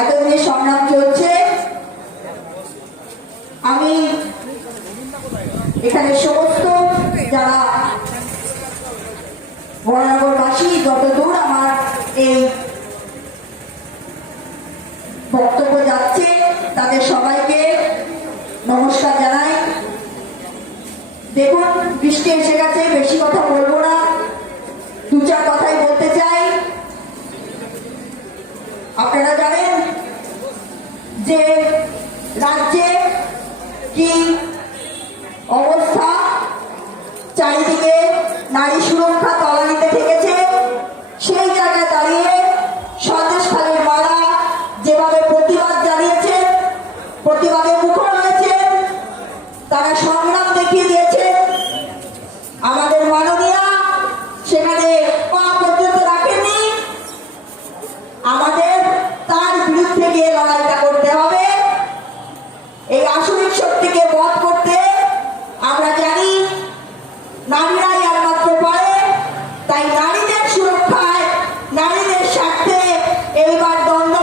এতদিনের সংগ্রাম চলছে। আমি এখানে সমস্ত যারা বরানগরবাসী যতদূর আমার এই বক্তব্য যাচ্ছে তাদের সবাইকে নমস্কার জানাই। দেখুন, বৃষ্টি এসে গেছে, বেশি কথা বলবো না, দু চার কথাই বলতে চাই। আপনারা জানেন যে রাজ্যে কি অবস্থা, চারিদিকে নারী সুরক্ষা তলানিতে ঠেকেছে। সেই জায়গায় দাঁড়িয়ে সন্দেশখালীর মালা যেভাবে প্রতিবাদ জানিয়েছেন, প্রতিবাদে মুখর হয়েছেন, তারা সংগ্রাম দেখিয়ে দিয়েছেন। আমাদের মাননীয়া সেখানে পা পর্যন্ত রাখেননি। আমাদের তার বিরুদ্ধে গিয়ে লড়াইটা করতে হবে। এই আসরিক শক্তিকে বধ করতে আমরা জানি নারীরাই একমাত্র পারে। তাই নারীদের সুরক্ষায়, নারীদের স্বার্থে এইবার দ্বন্দ্ব